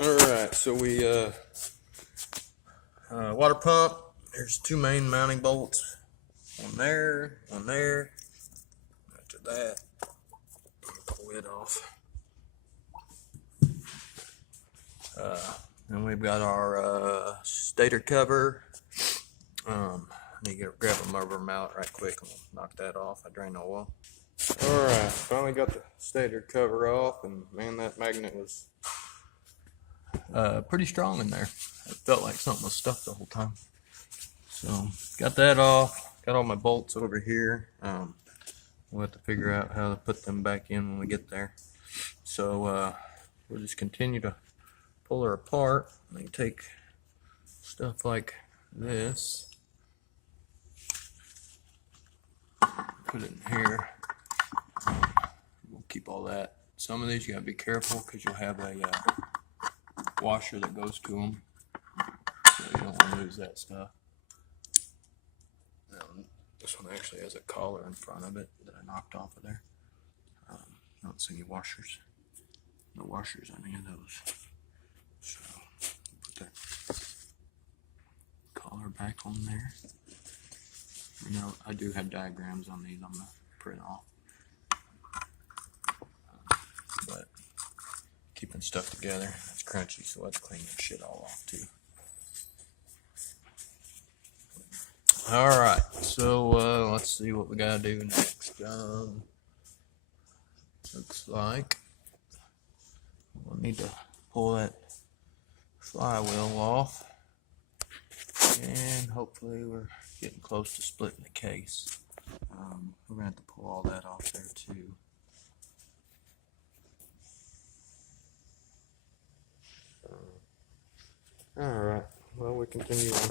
Alright, so we water pump. There's two main mounting bolts. One there. After that, pull it off. Then we've got our stator cover. I need to grab a rubber mallet right quick and knock that off. I drain the oil. Alright, finally got the stator cover off, and man, that magnet was pretty strong in there. It felt like something was stuck the whole time. So got that off. Got all my bolts over here. We'll have to figure out how to put them back in when we get there. So we'll just continue to pull her apart. And you take stuff like this, put it in here. We'll keep all that. Some of these you gotta be careful because you'll have a washer that goes to them, so you don't want to lose that stuff. This one actually has a collar in front of it that I knocked off of there. I don't see any washers. No washers on any of those. So put that collar back on there. Now I do have diagrams on these. I'm gonna print off. But keeping stuff together, it's crunchy, so let's clean that shit all off too. Alright, so let's see what we gotta do next. Looks like we'll need to pull that flywheel off, and hopefully we're getting close to splitting the case. We're gonna have to pull all that off there too. Alright, well, we continue on.